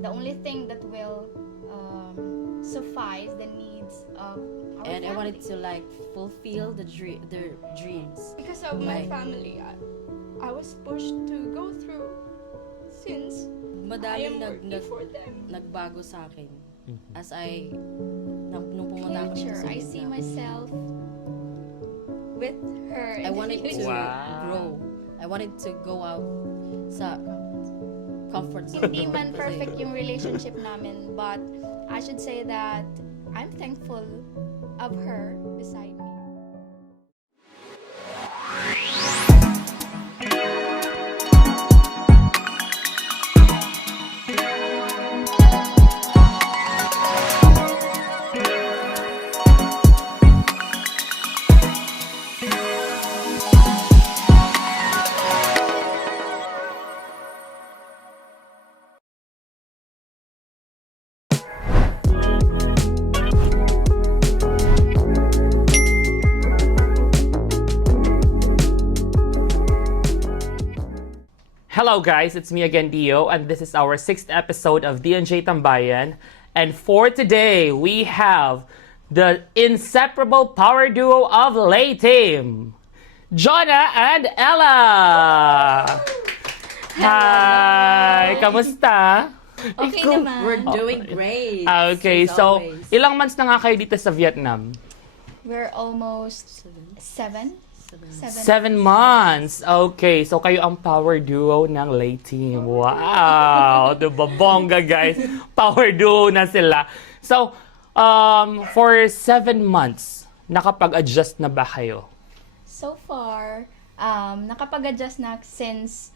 The only thing that will suffice the needs of our And I wanted family. to like fulfill their dreams. Because of my Like, family, I was pushed to go through since I madaming am working for them. nagbago sa akin as nung pumunta ako dito Future, sa I see Vietnam. myself with her I in the wanted to future. Wow. grow. I wanted to go out sa comfort zone. Hindi man Kasi perfect yung relationship namin, but I should say that I'm thankful of her beside me. Hello guys, it's me again, Dio, and this is our 6th episode of D&J Tambayan. And for today, we have the inseparable power duo of Lay Team, Jonah and Ella! Hi! Kamusta? Okay Ikaw, naman. we're doing great. Okay, as so always. ilang months na nga kayo dito sa Vietnam? We're almost seven. 7 months. Okay, so kayo ang power duo ng Lay Team. Wow! Diba? Bongga, guys. Power duo na sila. So, for 7 months, nakapag-adjust na ba kayo? So far, nakapag-adjust na since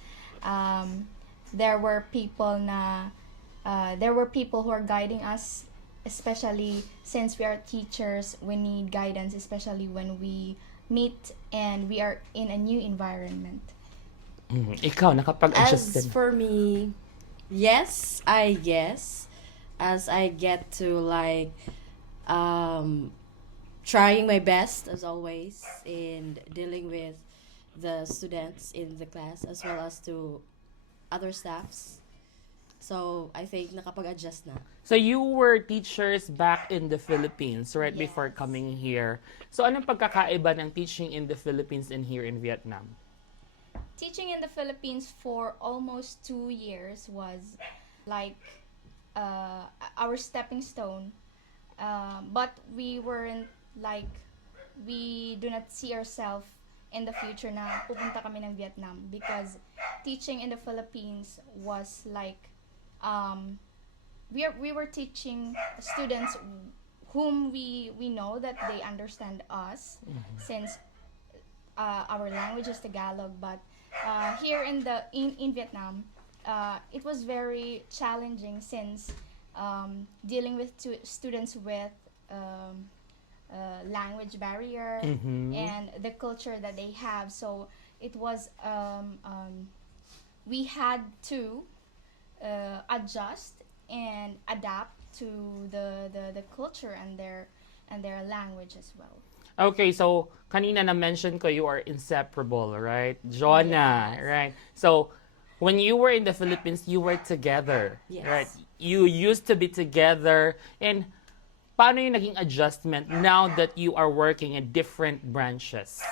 there were people who are guiding us, especially since we are teachers. We need guidance, especially when we meet and we are in a new environment. Ikaw, nakapag-adjust As din. for me, yes, I guess. As I get to like trying my best as always in dealing with the students in the class as well as to other staffs. So I think nakapag-adjust na. So you were teachers back in the Philippines right Yes. before coming here. So anong pagkakaiba ng teaching in the Philippines and here in Vietnam? Teaching in the Philippines for almost 2 years was like our stepping stone. But we weren't like, we do not see ourselves in the future na pupunta kami ng Vietnam, because teaching in the Philippines was like, we were teaching students whom we know that they understand us, since our language is Tagalog. But here in Vietnam, it was very challenging, since dealing with students with language barrier and the culture that they have. So it was we had to adjust and adapt to the culture and their language as well. Okay, so kanina na-mention ko you are inseparable, right? Jonah, Yes. right? So, when you were in the Philippines, you were together, Yes. right? You used to be together. And paano yung naging adjustment now that you are working in different branches?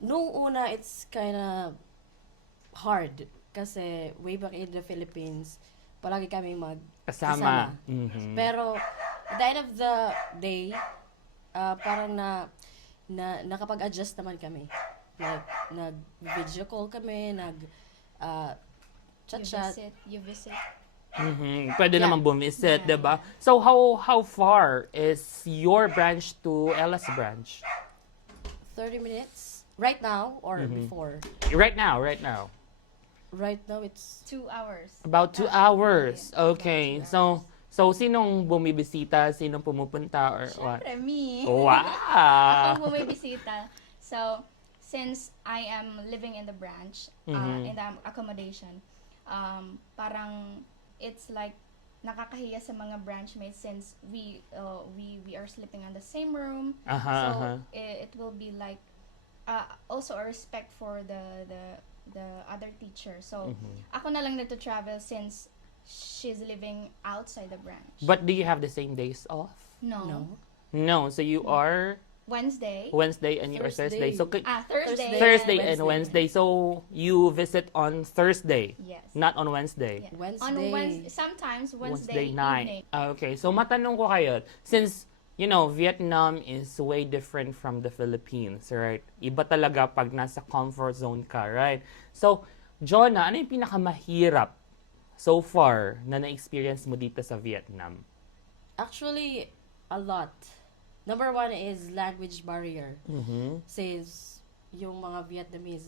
Nung una, it's kind of hard kasi way back in the Philippines, palagi kami Kasama. kasama. Mhm. Pero at the end of the day, parang nakapag-adjust naman kami. Like, nag-video call kami, chat-chat. You visit. Pwede Yeah. naman bumisit, Yeah. diba? So, how far is your branch to Ella's branch? 30 minutes. Right now or before? Right now. Right now, it's 2 hours. About 2 Ah, hours. yeah. Okay. So, sinong bumibisita? Sinong pumupunta? Or what? Syempre, me. Wow! Ako bumibisita. So, since I am living in the branch, in the accommodation, parang it's like nakakahiya sa mga branchmates, since we are sleeping on the same room. So it will be like also a respect for the other teacher. So ako na lang nagto-travel, since she's living outside the branch. But do you have the same days off? no. No. No, so you are Wednesday. Wednesday and you are Thursday. So Thursday. Thursday and and Wednesday. Wednesday. So you visit on Thursday, Yes. not on Wednesday. Yeah. Wednesday. On Wednesday, sometimes Wednesday, night. evening. Okay, so matanong ko kayo, since, you know, Vietnam is way different from the Philippines, right? Iba talaga pag nasa comfort zone ka, right? So, Jonah, ano yung pinakamahirap so far na na-experience mo dito sa Vietnam? Actually, a lot. Number one is language barrier. Mm-hmm. Since yung mga Vietnamese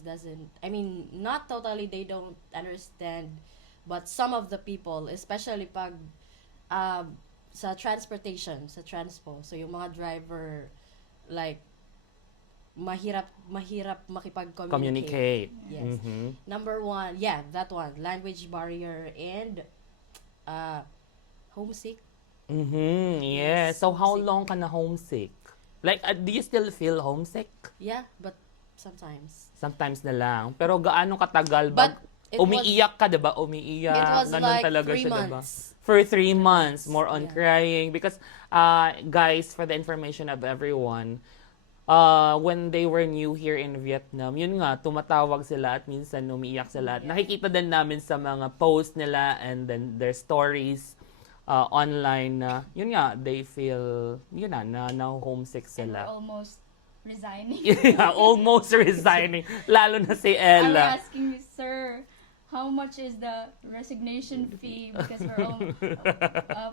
not totally, they don't understand, but some of the people, especially pag sa transportation, sa transpo, so yung mga driver, like, mahirap makipag-communicate. Communicate. Yes. Mm-hmm. Number one, that one, language barrier and homesick. Mm-hmm. Yeah. Yes, So, how homesick. long ka na homesick? Like, do you still feel homesick? Yeah, but sometimes. Sometimes na lang. Pero gaano katagal But ba? it Umiiyak ka, diba? Umiiyak. It was Ganun like talaga 3 siya, diba? months. For 3 months, more on Yeah. crying. Because, guys, for the information of everyone, when they were new here in Vietnam, yun nga, tumatawag sila at minsan umiiyak sila. At nakikita din namin sa mga post nila and then their stories online na, yun nga, they feel, yun na homesick And we're sila. almost resigning. Yeah, almost resigning. Lalo na si I'm Ella. asking, sir, how much is the resignation fee? Because we're all,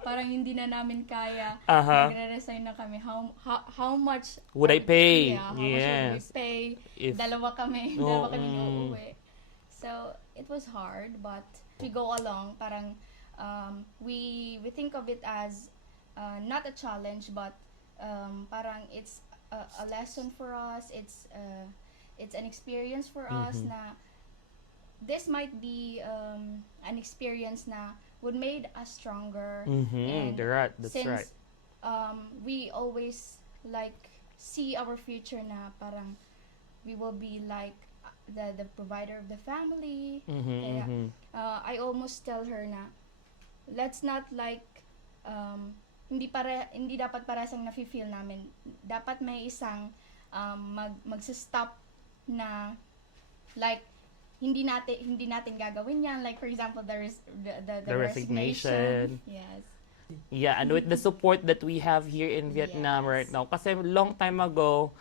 parang hindi na namin kaya. Uh-huh. Magre-resign na kami. How much Would I pay? Yeah, how much Yes. would we pay? If- Dalawa kami Oo. uuwi. So, it was hard, but we go along. Parang, we think of it as not a challenge, but parang it's a lesson for us. It's an experience for us na this might be an experience na would made us stronger. Mm-hmm. That's since right. we always like see our future na parang we will be like the provider of the family. Mm-hmm, Kaya, mm-hmm. I almost tell her na let's not like hindi dapat parehas ang nafi-feel namin. Dapat may isang magsa-stop na like hindi natin gagawin yan, like for example the resignation. Yes. Yeah, and with the support that we have here in Vietnam Yes. right now, kasi long time ago,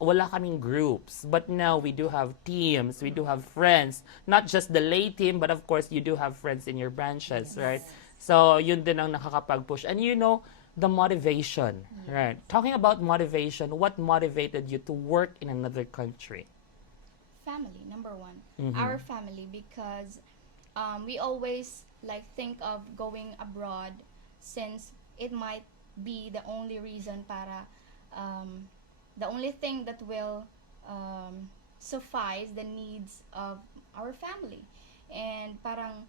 wala kaming groups. But now, we do have teams, we do have friends. Not just the lay team, but of course, you do have friends in your branches, right? So, yun din ang nakakapag-push. And you know, the motivation, right? Talking about motivation, what motivated you to work in another country? Family, number one. Mhm. Our family, because we always like think of going abroad since it might be the only reason para the only thing that will suffice the needs of our family. And parang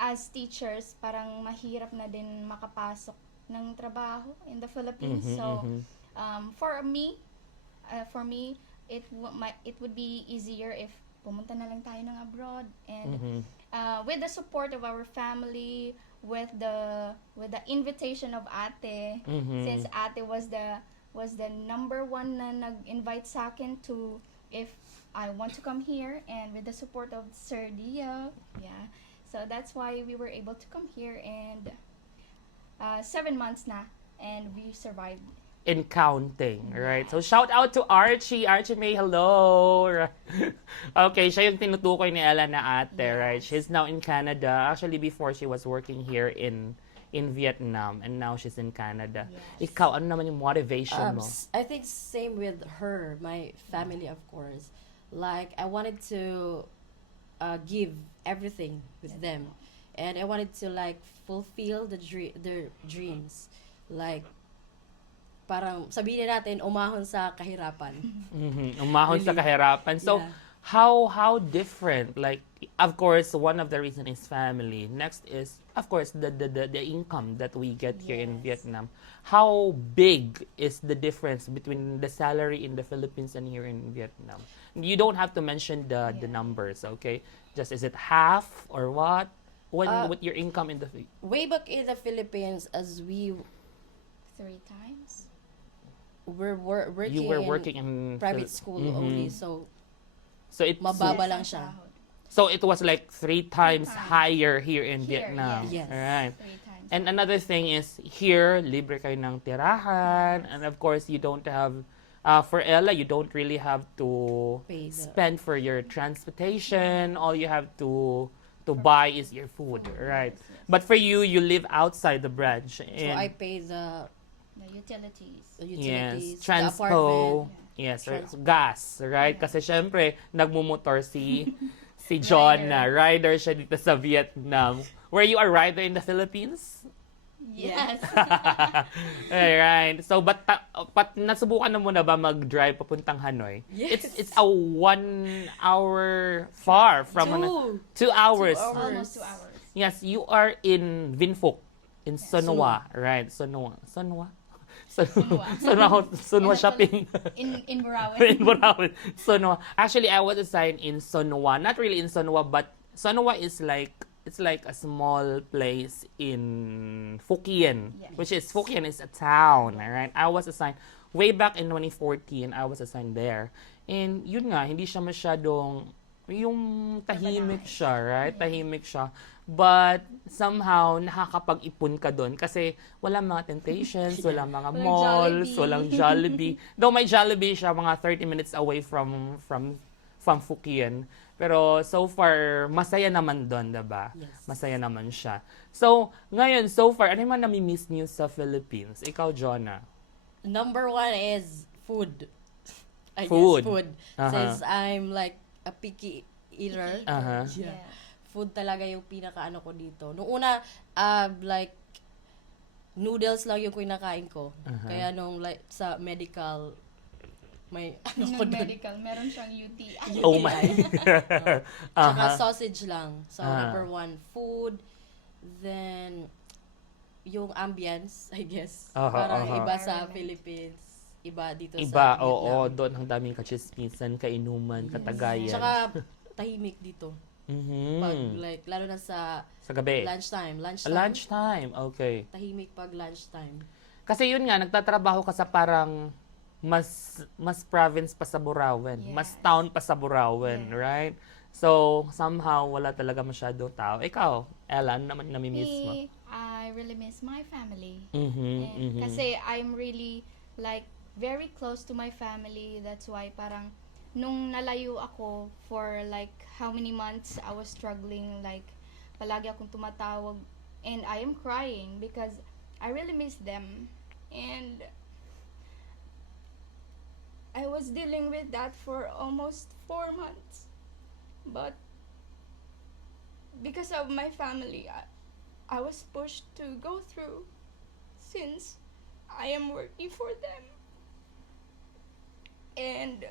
as teachers, parang mahirap na din makapasok ng trabaho in the Philippines. Mhm, So mhm. for me, it would be easier if pumunta na lang tayo ng abroad, and Mhm. with the support of our family, with the invitation of ate, Mhm. since ate was the number one na nag-invite sa akin to if I want to come here, and with the support of Sir Dia, yeah. So that's why we were able to come here, and 7 months na, and we survived. In counting, right? So, shout out to Archie. Archie May, hello! Okay, siya yung tinutukoy ni Ella na ate, right? Yes. She's now in Canada. Actually, before she was working here in Vietnam, and now she's in Canada. Yes. Ikaw, ano naman yung motivation mo? I think same with her, my family, of course. Like, I wanted to give everything with them, and I wanted to like fulfill their dreams. Like, parang sabihin natin, umahon sa kahirapan. Mhm. Umahon sa Really? kahirapan. So, Yeah. how different? Like, of course, one of the reason is family. Next is, of course, the income that we get here in Yes. Vietnam. How big is the difference between the salary in the Philippines and here in Vietnam? You don't have to mention the Yeah. numbers, okay? Just, is it half or what? with your income in the Way back in the Philippines, as we 3 times. were working, you were working in private school only, so so it mababa Yes, lang ang siya. sahod. so it was like 3 times times. higher here in Here, Vietnam. yes. Yes. Right. 3 times. And another thing is here libre kayo ng tirahan, and of course you don't have for Ella you don't really have to Pay the- spend for your transportation. All you have to buy is your food, right? Yes, yes. But for you, you live outside the branch, So and I pay the The utilities. utilities, yes, the transpo, apartment. yes, or Trans- gas, right? Kasi syempre, nagmumotor si John na rider siya dito sa Vietnam. Were you a rider in the Philippines? Yes. Alright. So, but nasubukan na mo na ba mag-drive papuntang Hanoi? Yes. It's a 1 hour far from 2 hours. 2 hours. Almost 2 hours. Yes, you are in Vinh Phuc, in Son Hoa, right? Son Hoa. Son Hoa shopping. In Burawan. In Burawan. Son Hoa. Actually, I was assigned in Son Hoa. Not really in Son Hoa, but Son Hoa is like, it's like a small place in Phuoc-Yen, Yes. which is Phuoc-Yen is a town, right? I was assigned way back in 2014. I was assigned there, and yun nga, hindi siya masyadong yung tahimik siya, right? Tahimik siya. But somehow nakakapag-ipon ka doon kasi walang mga temptations, walang mga Walang malls, Jollibee. walang Jollibee. Though may Jollibee siya mga 30 minutes away from Phuoc-Yen. Pero so far, masaya naman doon, diba? Yes. Masaya naman siya. So, ngayon, so far, ano yung mga nami-miss niyo sa Philippines? Ikaw, Jonah. Number 1 is food. I Food. guess food. Uh-huh. Since I'm like a picky eater. Uh-huh. Yeah. Yeah. Food talaga yung pinaka-ano ko dito. Nung una, like, noodles lang yung kinakain ko. Uh-huh. Kaya nung like, sa medical, may ano Nung ko doon. medical, meron siyang UTI. Oh my. Tsaka Uh-huh. sausage lang. So, Ah. number 1, food. Then, yung ambience, I guess. Aha, Parang aha. iba sa Environment. Philippines. Iba dito Iba, sa oo. Vietnam. Doon ang daming kachismisan, kainuman, katagayan. Tsaka, tahimik dito. Mhm. Pag like, lalo na sa Sa gabi. lunchtime. Lunchtime, okay. Tahimik pag lunchtime. Kasi yun nga, nagtatrabaho ka sa parang mas province pa sa Burawen. Mas Yes. town pa sa Burawen, Yes. right? So, somehow, wala talaga masyadong tao. Ikaw, Ella, ano naman namimiss mo? Me, I really miss my family. Mhm, And mhm. kasi I'm really like very close to my family. That's why parang nung nalayo ako for like how many months I was struggling, like palagi akong tumatawag and I am crying because I really miss them. And I was dealing with that for almost 4 months. But because of my family, I was pushed to go through since I am working for them. And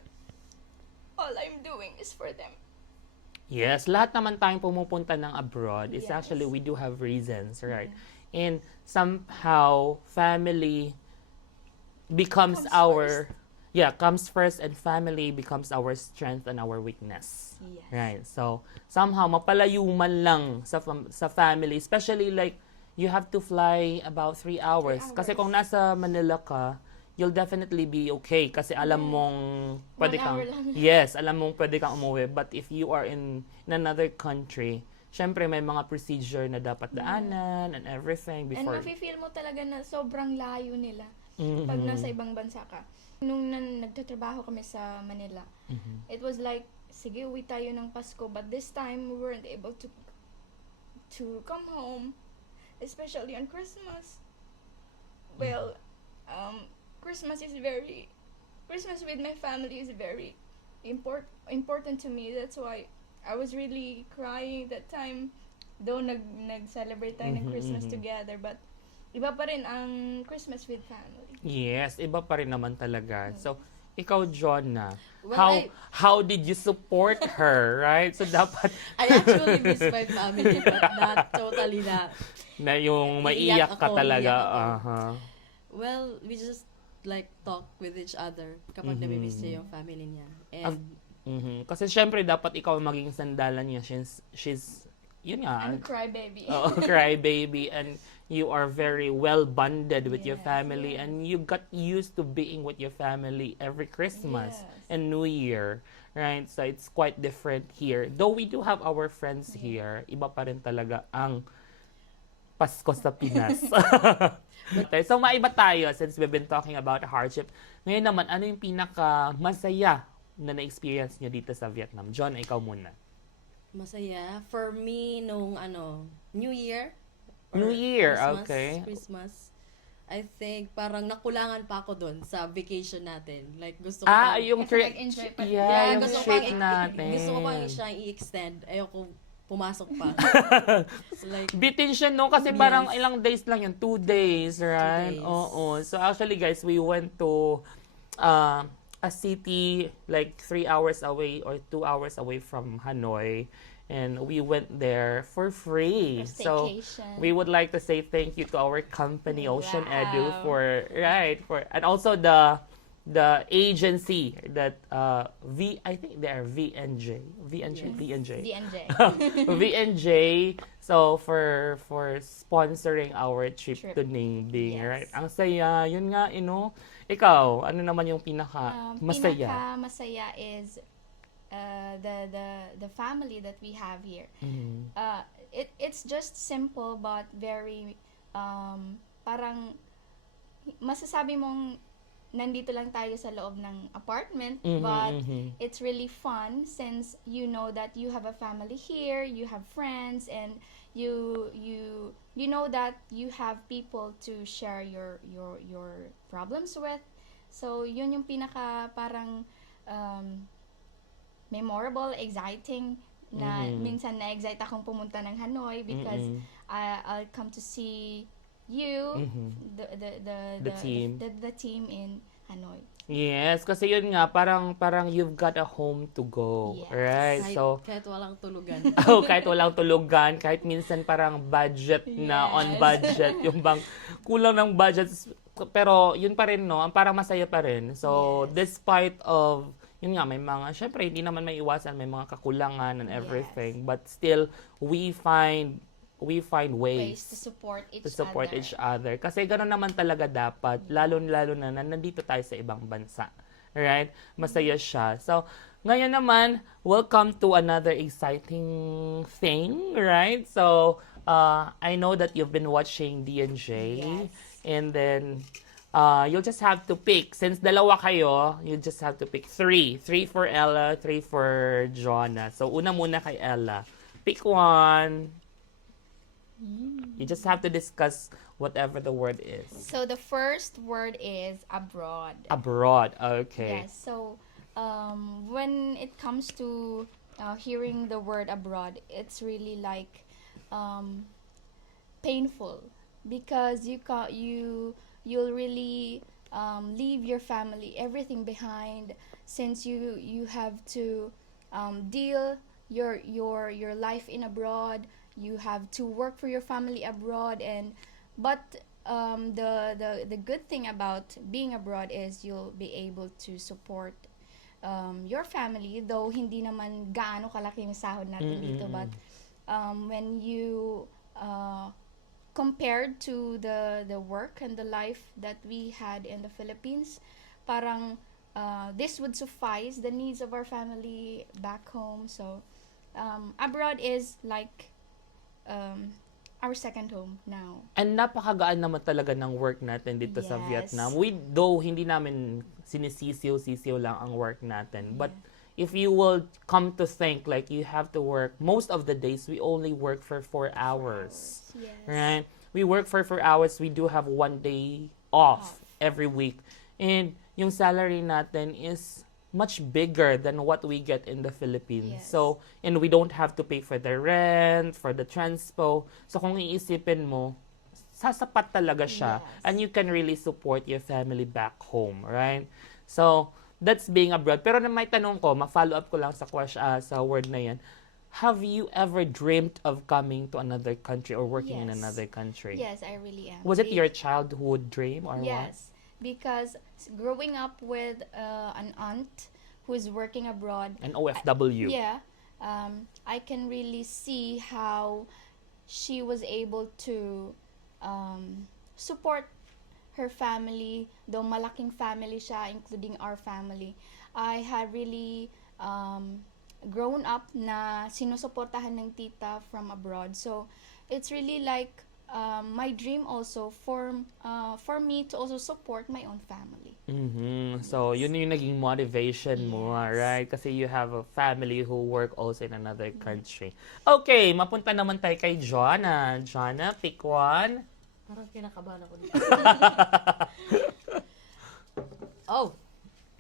all I'm doing is for them. Yes, lahat naman tayong pumupunta ng abroad is Yes. actually we do have reasons, right? And somehow family becomes Comes our comes first, and family becomes our strength and our weakness. Yes. Right. So somehow mapalayo man lang sa family, especially like you have to fly about 3 hours. 3 Kasi hours. kung nasa Manila ka, you'll definitely be okay kasi alam Yes. mong pwede 1 kang hour lang. yes, alam mong pwede kang umuwi. But if you are in another country, syempre may mga procedure na dapat daanan and everything And before. mafe-feel mo talaga na sobrang layo nila Mhm. pag nasa ibang bansa ka. Nung nagtatrabaho kami sa Manila, Mhm. it was like, sige, uwi tayo ng Pasko. But this time, we weren't able to come home, especially on Christmas. Well, Christmas with my family is very important to me. That's why I was really crying that time. Though nag-celebrate tayo ng Mhm, Christmas mhm. together, but iba pa rin ang Christmas with family. Yes, iba pa rin naman talaga. So, ikaw, Jonna, Well, how did you support her, right? So, dapat I actually miss my family, but not totally na. na yung Iiyak maiiyak ka ako, talaga. iiyak ako. Aha. Well, we just like talk with each other kapag Mhm. namimiss niya yung family niya. And Mhm. Kasi syempre dapat ikaw ang maging sandalan niya since she's yun nga, I'm a crybaby. cry baby, and you are very well bonded with your Yes, family, yes. and you got used to being with your family every Christmas Yes. and New Year, right? So it's quite different here. Though we do have our friends here, iba pa rin talaga ang Pasko sa Pinas. Okay, so maiba tayo since we've been talking about hardship. Ngayon naman, ano yung pinaka masaya na na-experience nyo dito sa Vietnam? John, ikaw muna. Masaya. For me, nung New Year. New or Year, Christmas, okay. Christmas. I think parang nakulangan pa ako doon sa vacation natin. Like gusto ko Yung Kasi nag-enjoy pa. yeah, yung gusto ko trip pang natin. gusto ko pang siyang i-extend. Ayoko pumasok pa. So, like, Bitin siya, no? Kasi Yes. parang ilang days lang yun. 2 days, right? 2 days. Oo. So actually, guys, we went to a city like 3 hours away or 2 hours away from Hanoi. And we went there for free. For So staycation. we would like to say thank you to our company, Ocean Edu, Wow. for and also the agency that I think they are VNJ. DNJ. VNJ, so for sponsoring our trip Trip. to Ningbing, Yes. right? Ang saya, yun nga, ikaw, ano naman yung pinaka masaya? Masaya is the family that we have here. Mhm. It's just simple but very parang masasabi mong nandito lang tayo sa loob ng apartment, Mhm, but mhm. it's really fun since you know that you have a family here, you have friends, and you know that you have people to share your problems with. So yun yung pinaka parang memorable, exciting na Mhm. minsan na-excite akong pumunta ng Hanoi because Mm-mm. I'll come to see you, Mhm. the team. the team in Hanoi. Yes, kasi yun nga, parang you've got a home to go, Yes. right? So, kahit walang tulugan. kahit walang tulugan, kahit minsan parang budget na Yes. on budget, yung bang kulang ng budget, pero yun pa rin, no? Parang masaya pa rin. So, Yes. despite of, yun nga, may mga, syempre, hindi naman may iwasan, may mga kakulangan and everything, but still, we find ways To support to support each other. Kasi gano'n naman talaga dapat, lalo-lalo na nandito tayo sa ibang bansa. Right? Masaya siya. So, ngayon naman, welcome to another exciting thing, right? So, I know that you've been watching D&J. Yes. And then, you'll just have to pick. Since dalawa kayo, you just have to pick 3. 3 for Ella, 3 for Jonah. So, una muna kay Ella. Pick one. You just have to discuss whatever the word is. So the first word is abroad. Abroad, okay. Yes. So when it comes to hearing the word abroad, it's really like painful because you'll really leave your family, everything behind, since you have to deal your life in abroad. You have to work for your family abroad, but the good thing about being abroad is you'll be able to support your family, though hindi naman gaano kalaki yung sahod natin dito, but when you compared to the work and the life that we had in the Philippines, parang this would suffice the needs of our family back home. So abroad is like our second home now. And napakagaan naman talaga ng work natin dito sa Yes. Vietnam. Though hindi namin sinisisiw lang ang work natin. But if you will come to think, like, you have to work, most of the days, we only work for 4 hours. Yes. Right? We work for 4 hours. We do have 1 day off every week. And yung salary natin is much bigger than what we get in the Philippines. Yes. So, and we don't have to pay for the rent, for the transpo. So, kung iisipin mo, sasapat talaga siya. Yes. And you can really support your family back home, right? So, that's being abroad. Pero na may tanong ko, ma-follow up ko lang sa sa word na yan. Have you ever dreamed of coming to another country or working in Yes. another country? Yes, I really am. Was it your childhood dream or what? Yes, because growing up with an aunt who is working abroad. An OFW. Yeah, I can really see how she was able to support her family, though malaking family siya, including our family. I had really grown up na sinusuportahan ng tita from abroad. So, it's really like my dream also for me to also support my own family. So, yun yung naging motivation mo, Yes. right? Kasi you have a family who work also in another country. Okay, mapunta naman tayo kay Jonna. Jonna, pick one. Parang kinakabahan ako dito. Oh,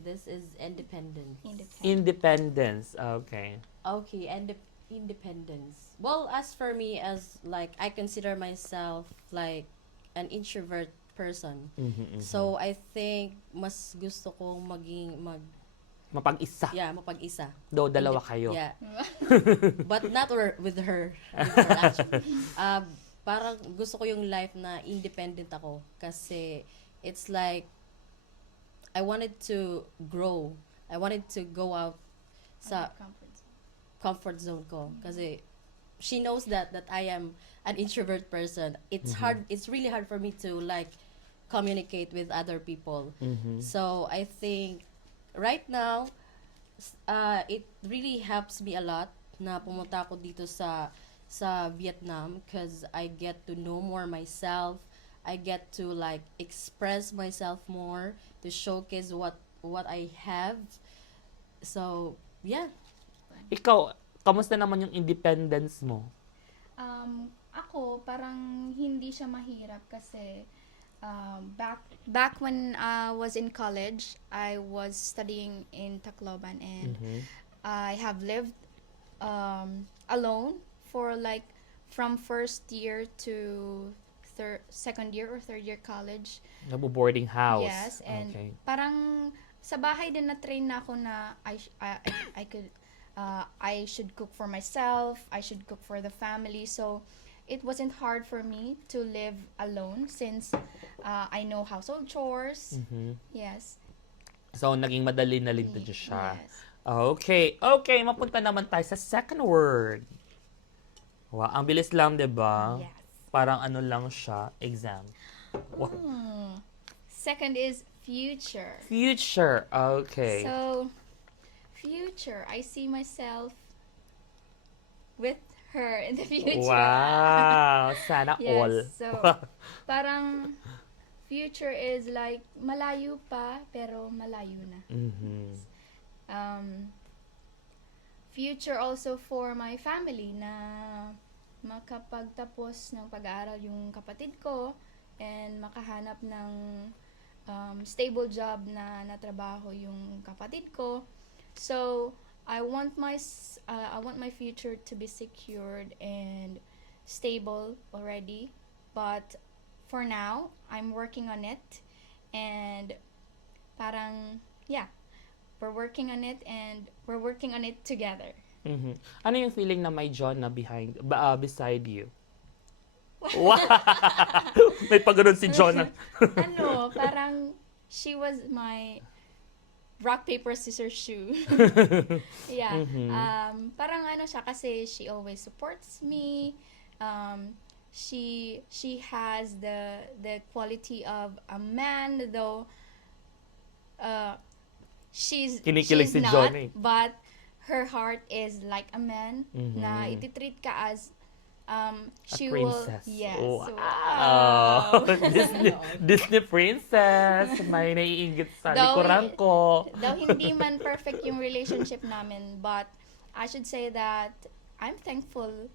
this is independence. Independence. Okay. Okay, and independence. Well, as for me, as like I consider myself like an introvert person. So I think mas gusto kong Mapag-isa. mapag-isa. Though dalawa kayo. Yeah. But not with her. Actually. Parang gusto ko yung life na independent ako kasi it's like I wanted to grow. I wanted to go out sa comfort zone ko kasi she knows that I am an introvert person. It's hard, it's really hard for me to like communicate with other people. So I think right now it really helps me a lot na pumunta ako dito sa Vietnam because I get to know more myself. I get to like express myself more, to showcase what I have. So, yeah. Ikaw, kamusta naman yung independence mo? Ako, parang hindi siya mahirap kasi back when I was in college, I was studying in Tacloban and I have lived alone for like from first year to second year or third year college. Boarding house. Yes, and Okay. parang sa bahay din na train na ako na I should cook for myself, I should cook for the family. So it wasn't hard for me to live alone since I know household chores. Yes. So, naging madali na din siya. Yes. Okay. Okay, mapunta naman tayo sa second word. Wow, ang bilis lang, 'di ba? Yes. Parang ano lang siya, exam. Wow. Second is future. Future. Okay. So, future, I see myself with her in the future. Wow, sana all. Yes, so parang future is like malayo pa pero malayo na. Future also for my family na makapagtapos ng pag-aaral yung kapatid ko and makahanap ng stable job na natrabaho yung kapatid ko. So I want my future to be secured and stable already, but for now I'm working on it and parang we're working on it and we're working on it together. Ano yung feeling na may John na beside you? Wow! May pagano'n si John. Parang she was my rock, paper, scissors shoe. Yeah. Parang siya kasi she always supports me. She has the quality of a man, though she's Kinikilig si not, John eh. but her heart is like a man na ititreat ka as she princess. will, yes. Wow! Disney princess. May naiingit sa likuran ko. Though hindi man perfect yung relationship namin, but I should say that I'm thankful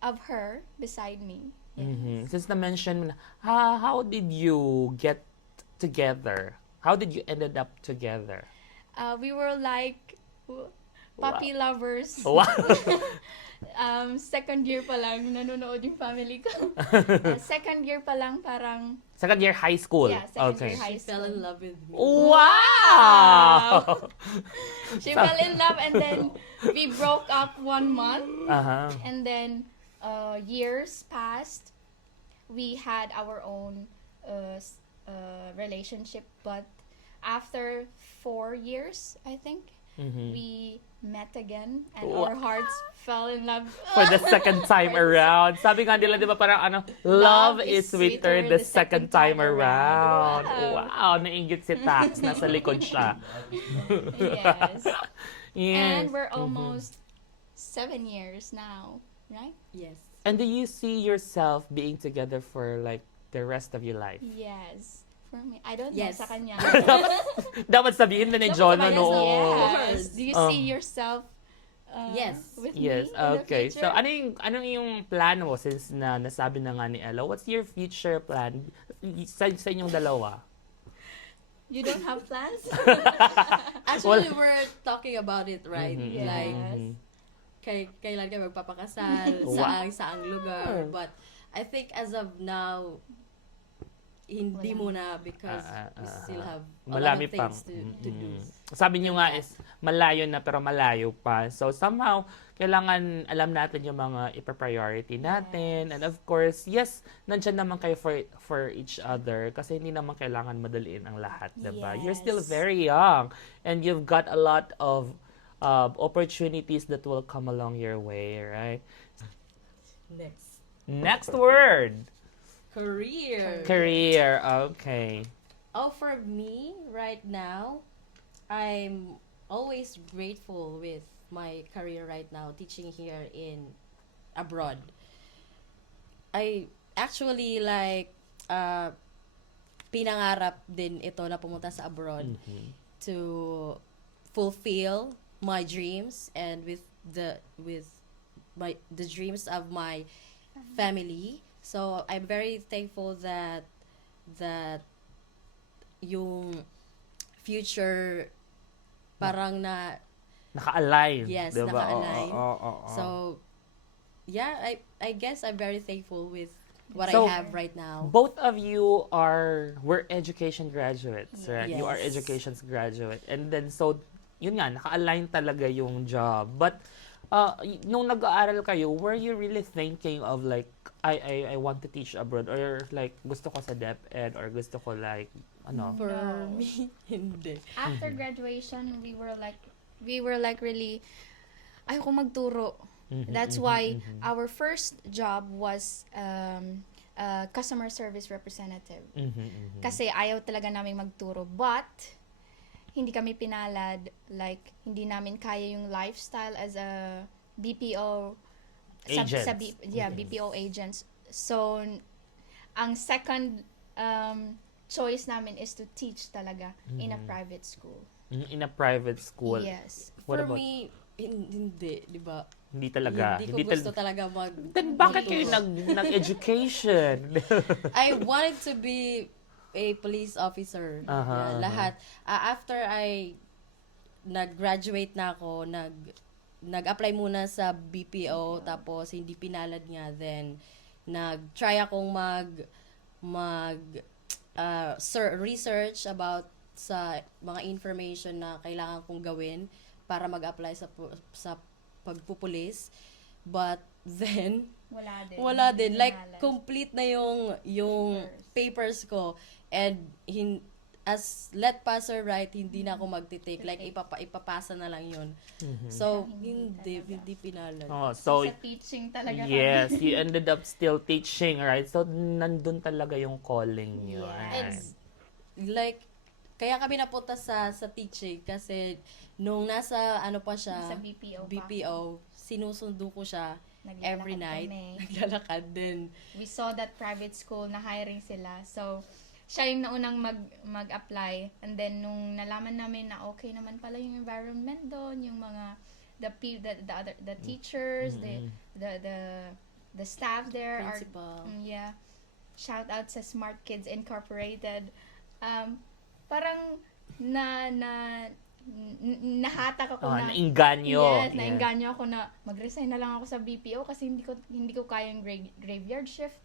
of her beside me. Yes. Since na-mention mo na, how did you get together? How did you ended up together? We were like puppy lovers. Wow! Second year pa lang, nanonood yung family ko. Second year pa lang, parang... Second year high school? Yeah, second Okay. year high She fell school. in love with me. Wow! She fell in love and then we broke up 1 month. Uh-huh. And then years passed. We had our own relationship, but after 4 years, I think, we met again and Wow. our hearts fell in love. For the second time around. Sabi nga nila, di ba, parang ano, love is sweeter the second time around. Wow, nainggit si Tax. Nasa likod siya. Yes. Yes. And we're almost 7 years now, right? Yes. And do you see yourself being together for like the rest of your life? Yes. For me, I don't Yes. know sa kanya. Dapat sabihin na ni John, sabihin ano? niya. Yes. Do you Um, see yourself Yes. with Yes, me in the okay. future? So, anong yung plan mo since na nasabi na nga ni Ella? What's your future plan sa inyong dalawa? You don't have plans? Actually, we're talking about it, right? Mhm, Like, mhm. kailan kayo magpapakasal, Wow. saang lugar. But I think as of now, hindi muna because we still have a lot Malami of pang. things to do. Sabi niyo nga is malayo na pero malayo pa. So somehow kailangan alam natin yung mga ipa-priority natin. And of course, yes, nandiyan naman kayo for each other kasi hindi naman kailangan madaliin ang lahat, 'di ba? You're still Yes. very young and you've got a lot of opportunities that will come along your way, right? Next word. Career. Okay. Oh, for me, right now, I'm always grateful with my career right now, teaching here in abroad. I actually like pinangarap din ito na pumunta sa abroad to fulfill my dreams and with the dreams of my family. So I'm very thankful that yung future parang na Naka-align, Yes, 'di ba? naka-align. Oo. so yeah, I guess I'm very thankful with what So, I have right now. both of you were education graduates, right? You are Yes. education's graduate. And then, so, yun nga, naka-align talaga yung job. But, nung nag-aaral kayo, were you really thinking of like, I want to teach abroad? Or like, gusto ko sa DepEd? Or gusto ko like, ano? For No. me, hindi. After graduation, we were like really ayoko magturo. That's why our first job was customer service representative. Kasi ayaw talaga namin magturo. But, hindi kami pinalad. Like, hindi namin kaya yung lifestyle as a BPO Agents. BPO agents. So, ang second choice namin is to teach talaga in a private school. In a private school? Yes. What For about, me, hindi, di ba? hindi talaga? Hindi ko gusto talaga Then, bakit kayo magturo. nag-education? I wanted to be a police officer. Yeah, lahat. After I nag-graduate na ako, nag-apply muna sa BPO, tapos hindi pinalad nga, then nag-try akong research about sa mga information na kailangan kong gawin para mag-apply sa pagpupulis. But then, wala din. Like, complete na yung papers ko. And, as let passer right, hindi na ako magtitake. Like, ipapasa na lang yun. So, hindi pinalad. Oh, so, Sa teaching talaga yes, kami. you ended up still teaching, right? So, nandun talaga yung calling nyo. Yes. right? It's like, kaya kami napunta sa teaching kasi nung nasa ano pa siya, Sa BPO pa. BPO, sinusundo ko siya Naglalakad every night. kami. Naglalakad din. We saw that private school na hiring sila. So, siya yung naunang mag-apply. And then, nung nalaman namin na okay naman pala yung environment doon, yung mga, the teachers, the staff there Principal. are, shout out sa Smart Kids Incorporated. Parang, nahatak ako na, nainganyo. yes, nainganyo ako na mag-resign na lang ako sa BPO kasi hindi ko kaya yung graveyard shift.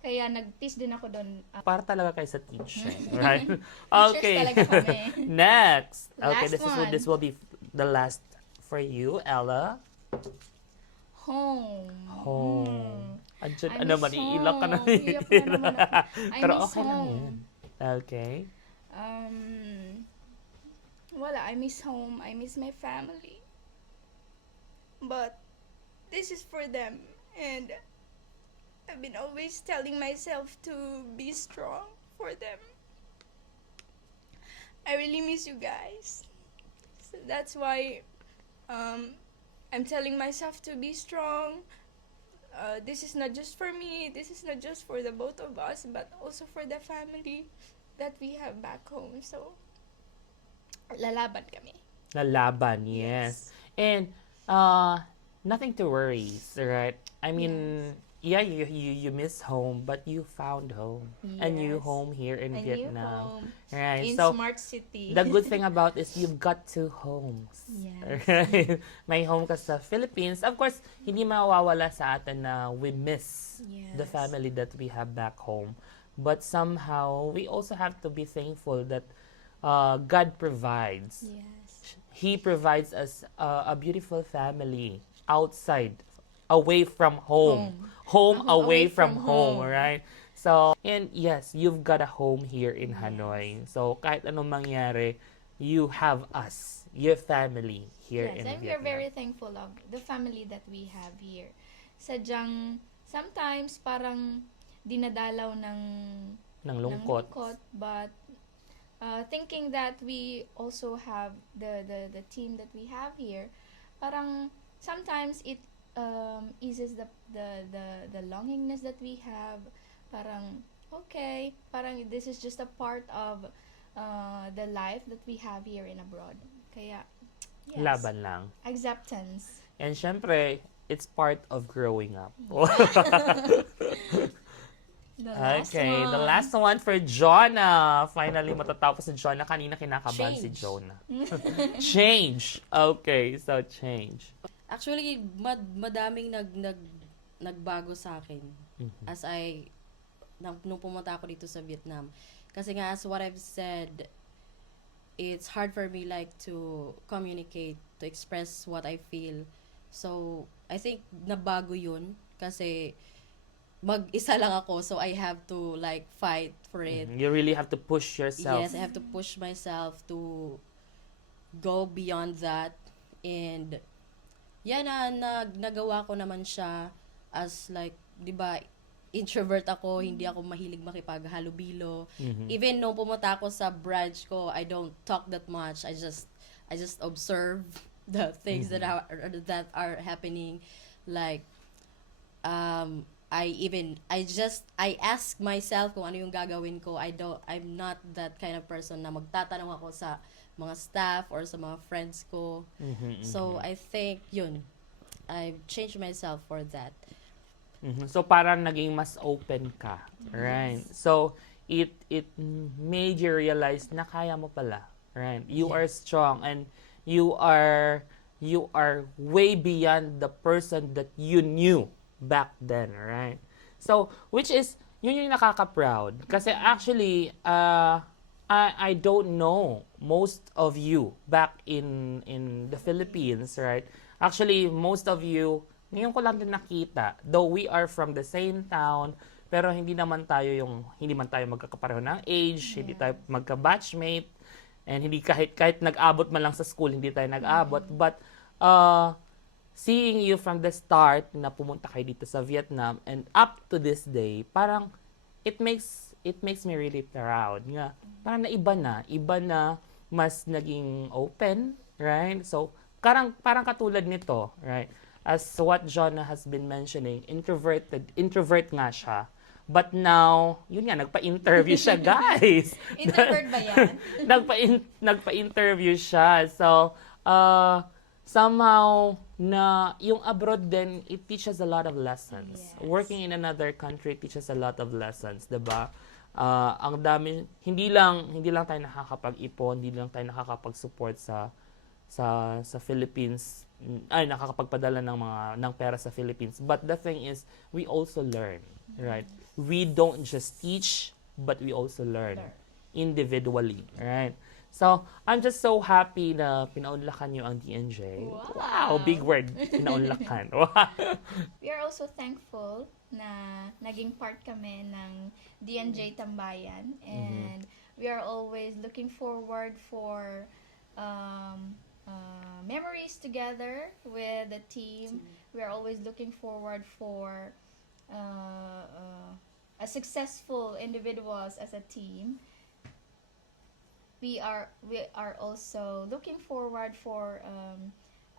Kaya nag-teach din ako doon. Para talaga kayo sa teaching, right? Teachers Okay. talaga kami. Next. Okay, Last one. this will be the last for you, Ella. Home. Home. Andiyan, I ano miss man, iilak ka na. home. Iyak na naman ako. I Pero miss okay lang home. yan. Okay. Wala, I miss home, I miss my family. But this is for them, and I've been always telling myself to be strong for them. I really miss you guys. So that's why I'm telling myself to be strong. This is not just for me, this is not just for the both of us, but also for the family that we have back home. So, lalaban kami. Lalaban, yes. And nothing to worry, right? I mean, yeah, you miss home, but you found home. A new Yes. home here in A new Vietnam. home Right. in So Smart City. the good thing about is you've got two homes. Yes. Right? May home ka sa Philippines. Of course, hindi mawawala sa atin na we miss the Yes. family that we have back home. But somehow, we also have to be thankful that God provides. Yes. He provides us a beautiful family outside, away from home. Home away from home, right? So, and yes, you've got a home here in Hanoi. So, kahit anong mangyari, you have us, your family here Yes, in and we are Vietnam. very thankful of the family that we have here. Sadyang, sometimes parang dinadalaw ng Ng lungkot. but thinking that we also have the team that we have here, parang sometimes it eases the longingness that we have. Parang okay, parang this is just a part of the life that we have here in abroad. Kaya yes, Laban lang. acceptance. And syempre, it's part of growing up. The last Okay, one. the last one for Jonah. Finally, matatapos si Jonah. Kanina kinakabahan si Change. Jonah. Change. Okay, so change. Actually, madaming nagbago sa akin as nung pumunta ako dito sa Vietnam. Kasi nga, as what I've said, it's hard for me like to communicate, to express what I feel. So, I think nabago yun kasi mag-isa lang ako, so I have to like fight for it. You really have to push yourself. Yes, I have to push myself to go beyond that. And yeah, nagawa ko naman siya as like, di ba, introvert ako, hindi ako mahilig makipaghalubilo. Even nung pumunta ako sa branch ko, I don't talk that much. I just observe the things that are happening. Like, I ask myself kung ano yung gagawin ko. I'm not that kind of person na magtatanong ako sa mga staff or sa mga friends ko. So, I think, yun, I've changed myself for that. So, parang naging mas open ka. Right? So, it made you realize na kaya mo pala. Right? You are strong and you are way beyond the person that you knew back then, right? So, which is, yun yung nakaka-proud. Kasi actually, I don't know most of you back in the Philippines, right? Actually, most of you, ngayon ko lang din nakita, though we are from the same town, pero hindi man tayo magkakapareho ng age, hindi tayo magka-batchmate, and hindi kahit nag-abot man lang sa school, hindi tayo nag-abot. But, seeing you from the start na pumunta kayo dito sa Vietnam and up to this day, parang it makes me really proud nga. Parang iba na mas naging open, right? So, parang katulad nito, right? As what Jonah has been mentioning, introvert nga siya. But now, yun nga, nagpa-interview siya, guys. Introvert ba yan? Nagpa-interview siya. So, somehow, na yung abroad din, it teaches a lot of lessons. Yes. Working in another country teaches a lot of lessons, 'di ba? Ang dami, hindi lang tayo nakakapag-ipon, hindi lang tayo nakakapag-support sa Philippines, ay nakakapagpadala ng pera sa Philippines. But the thing is, we also learn, right? We don't just teach, but we also learn individually, right? So, I'm just so happy na pinaunlakan niyo ang DNJ. Wow, big word, pinaunlakan. Wow. We are also thankful na naging part kami ng DNJ Tambayan, and we are always looking forward for memories together with the team. We are always looking forward for a successful individuals as a team. We are also looking forward for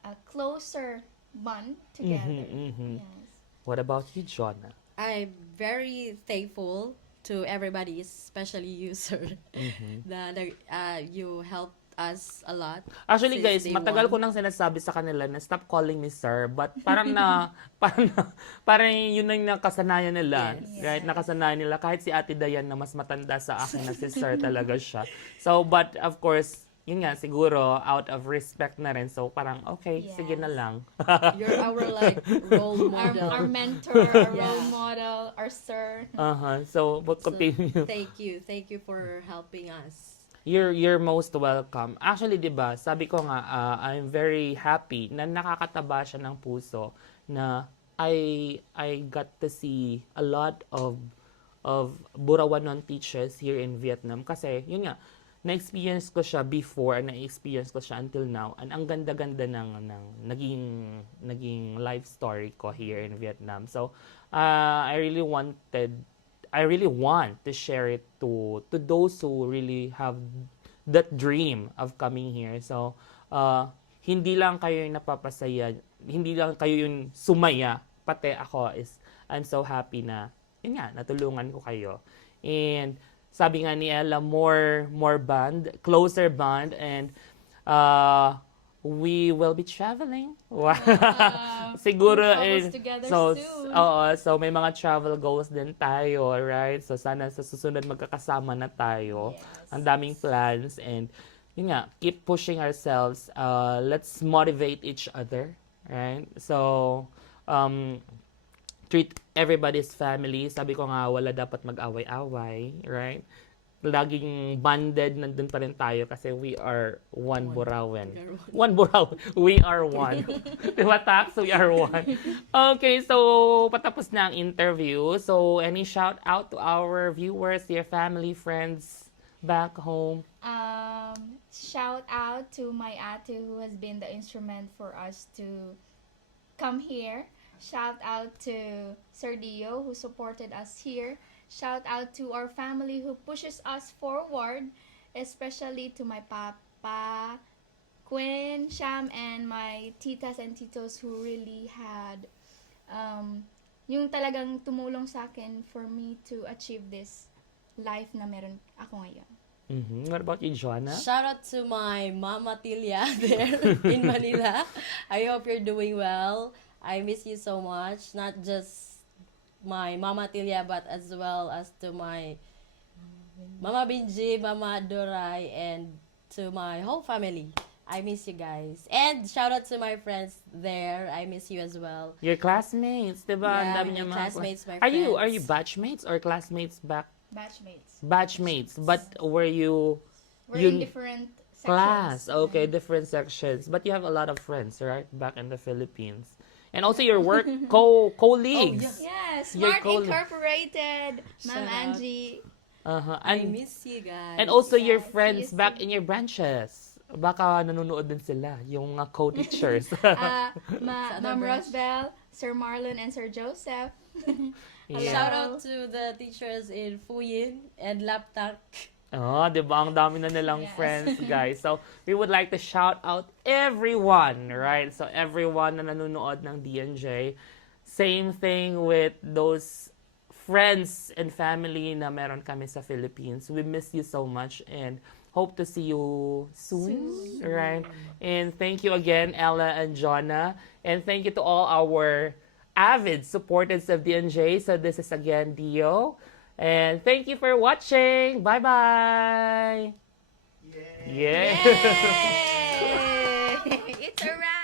a closer bond together. Mhm. Yes. What about you, Jonah? I'm very thankful to everybody, especially you, sir. That you helped us a lot. Actually since guys, day matagal ko one. nang sinasabi sa kanila na stop calling me sir, but parang yun ang nakasanayan nila, Yes. right? Nakasanayan nila kahit si Ate Dayan na mas matanda sa akin na si sir talaga siya. So, but of course, yun nga, siguro out of respect na rin. So, parang okay, sige na Yes. lang. You're our like role Our, model. our mentor, our Yeah. role model, our sir. So, we'll So, continue. thank you for helping us. You're most welcome. Actually, 'di ba? Sabi ko nga, I'm very happy na nakakataba siya ng puso na I got to see a lot of Burawanon teachers here in Vietnam kasi yun nga na-experience ko siya before and na-experience ko siya until now and ang ganda-ganda ng naging life story ko here in Vietnam. So, I really want to share it to those who really have that dream of coming here. So, hindi lang kayo yung napapasaya, hindi lang kayo yung sumaya, pati ako I'm so happy na, yun nga, natulungan ko kayo. And sabi nga ni Ella, more band, closer band, and we will be traveling. Wow. Siguro Travels together soon. so may mga travel goals din tayo, right? So sana sa susunod magkakasama na tayo. Yes. Ang daming plans and yun nga, keep pushing ourselves. Let's motivate each other, right? So treat everybody's family. Sabi ko nga wala dapat mag-away-away, right? Laging banded, nandun pa rin tayo kasi we are one Burawen. One Burawen. We are one. Diba, Tax? We are one. Okay, so patapos na ang interview. So, any shout out to our viewers, your family, friends back home? Shout out to my ate who has been the instrument for us to come here. Shout out to Sir Dio who supported us here. Shout out to our family who pushes us forward, especially to my papa, Quinn, Sham, and my titas and titos who really had yung talagang tumulong sa akin for me to achieve this life na meron ako ngayon. What about you, Joanna? Shout out to my Mama Tilia there in Manila. I hope you're doing well. I miss you so much. Not just my Mama Tilia, but as well as to my Mama Binji, Mama Doray, and to my whole family. I miss you guys. And shout out to my friends there. I miss you as well. Your classmates, diba? Ang Yeah, dami my niyang mga classmates, my Are you friends. batchmates or classmates back? Batchmates. Batchmates. But were you We're in different sections. class? Okay, different sections. But you have a lot of friends, right? Back in the Philippines. And also your work colleagues. Yes, Your Smart colleague. Incorporated, Ma'am Shout out. Angie. I miss you guys. And also your Yes, friends see you back soon. in your branches. Baka nanonood din sila, yung co-teachers. Ma'am branch. Rosbell, Sir Marlon, and Sir Joseph. Yeah. Shout out to the teachers in Fuyin and Laptak. Oh, di ba? Ang dami na nilang Yes. friends, guys. So, we would like to shout out everyone, right? So, everyone na nanonood ng DNJ. Same thing with those friends and family na meron kami sa Philippines. We miss you so much and hope to see you soon, right? And thank you again, Ella and Jonna. And thank you to all our avid supporters of DNJ. So, this is again Dio. And thank you for watching. Bye-bye. Yeah. Yay! It's a wrap.